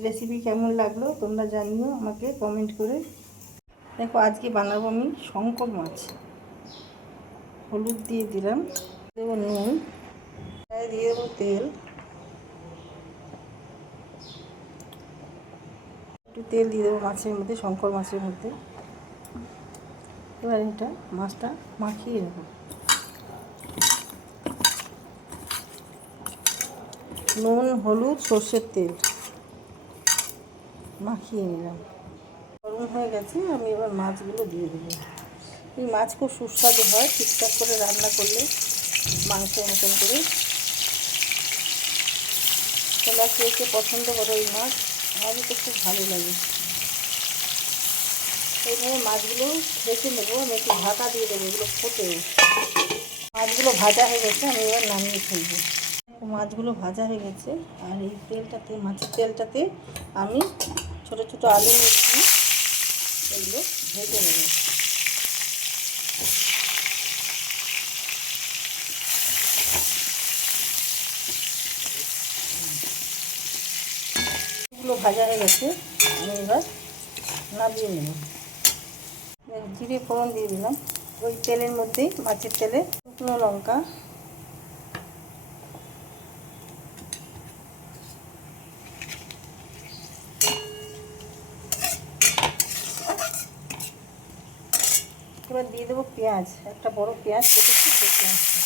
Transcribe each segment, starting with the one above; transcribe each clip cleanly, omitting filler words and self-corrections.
Recipe কেমন লাগলো তোমরা জানিও আমাকে কমেন্ট করে। দেখো আজকে বানাবো আমি শঙ্কর মাছ। হলুদ দিয়ে দিলাম, দেবো নুন, দিয়ে দেবো তেল, একটু তেল দিয়ে দেবো মাছের মধ্যে, শঙ্কর মাছের মধ্যে। এবার এটা মাছটা মাখিয়ে নেব। নুন, হলুদ, সর্ষের তেল মাখিয়ে নিলাম। গরম হয়ে গেছে, আমি এবার মাছগুলো দিয়ে দেবো। এই মাছ খুব সুস্বাদু হয় ঠিকঠাক করে রান্না করলে, মাংসের মতন করে। তোমরা কে কে পছন্দ করো এই মাছ? আমারও তো খুব ভালো লাগে। এইভাবে মাছগুলো রেখে নেবো, আমি একটু ঢাকা দিয়ে দেবো, এগুলো ফোটে। মাছগুলো ভাজা হয়ে গেছে, আমি এবার নামিয়ে ফেলবো। মাছগুলো ভাজা হয়ে গেছে, আর এই তেলটাতে, মাছের তেলটাতে আমি ছোটো ছোটো আলু নিচ্ছি, এগুলো ভেজে নেব। এগুলো ভাজা হয়ে গেছে, আমি এবার নামিয়ে নেব। জিরে ফোড়ন দিয়ে দিলাম ওই তেলের মধ্যেই, মাছের তেলে। শুকনো লঙ্কা, এবার দিয়ে দেবো পেঁয়াজ, একটা বড় পেঁয়াজ কেটেছি, সেই পেঁয়াজটা।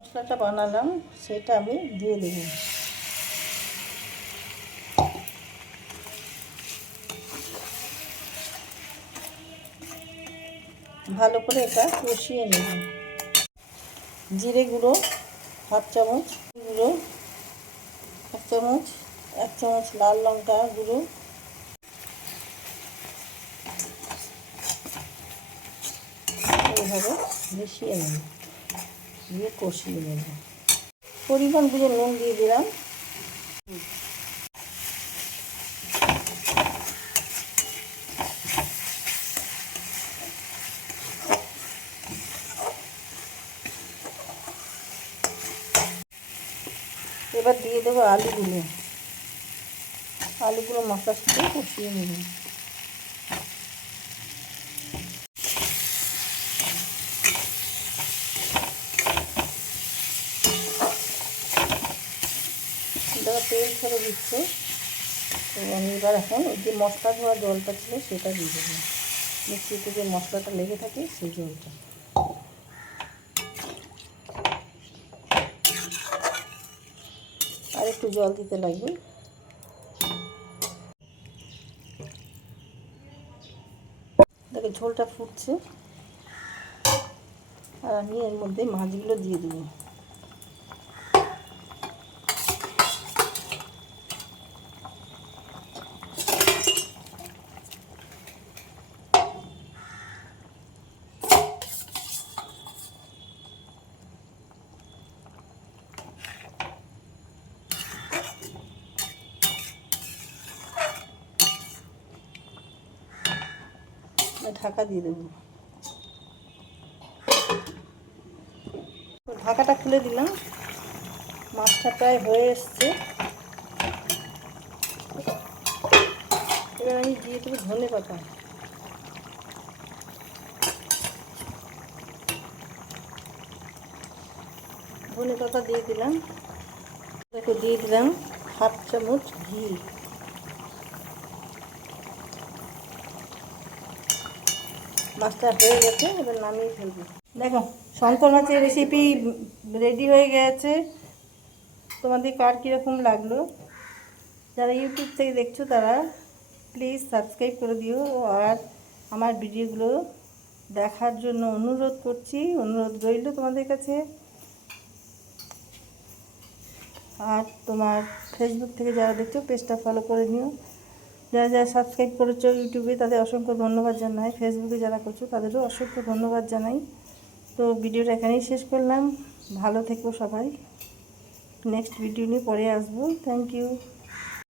মশলাটা বানালাম সেটা আমি দিয়ে দেবো। ভালো করে এটা কষিয়ে নেব। জিরে গুঁড়ো হাফ চামচ, গুঁড়ো 1 চামচ, 1 চামচ লাল লঙ্কা গুঁড়ো, এইভাবে মিশিয়ে নেব, দিয়ে কষিয়ে নেব। পরিমাণ বুঝে নুন দিয়ে দিলাম। এবার দিয়ে দেবো আলুগুলো, আলুগুলো মশলার সাথে কষিয়ে নেব। এটা তেল ছেড়ে দিচ্ছে, তো আমি এবার এখন ওই যে মশলা ধোয়া জলটা ছিল সেটা দিয়ে দেবো। মিক্সিতে যে মশলাটা লেগে থাকে সেই জলটা। আর একটু জল দিতে লাগবে। দেখো ঝোলটা ফুটছে, আর আমি এর মধ্যে মাছগুলো দিয়ে দেবো। ঢাকা দিয়ে দেবো। ঢাকাটা খুলে দিলাম, মাছটা প্রায় হয়ে এসছে। এবার আমি দিয়ে দেবো ধনে পাতা। ধনে পাতা দিয়ে দিলাম। দেখো দিয়ে দিলাম হাফ চামচ ঘি। মাছটা হয়ে গেছে, এবার নামিয়ে ফেলবো। দেখো শঙ্কর মাছের রেসিপি রেডি হয়ে গেছে। তোমাদের কার কীরকম লাগলো? যারা ইউটিউব থেকে দেখছো তারা প্লিজ সাবস্ক্রাইব করে দিও, আর আমার ভিডিওগুলো দেখার জন্য অনুরোধ করছি, অনুরোধ রইল তোমাদের কাছে। আর তোমার ফেসবুক থেকে যারা দেখছো পেজটা ফলো করে নিও। যারা যারা সাবস্ক্রাইব করেছো ইউটিউবে তাদের অসংখ্য ধন্যবাদ জানাই, ফেসবুকে যারা করছো তাদেরও অসংখ্য ধন্যবাদ জানাই। তো ভিডিওটা এখানেই শেষ করলাম। ভালো থেকো সবাই, নেক্সট ভিডিও নিয়ে পরে আসবো। Thank you.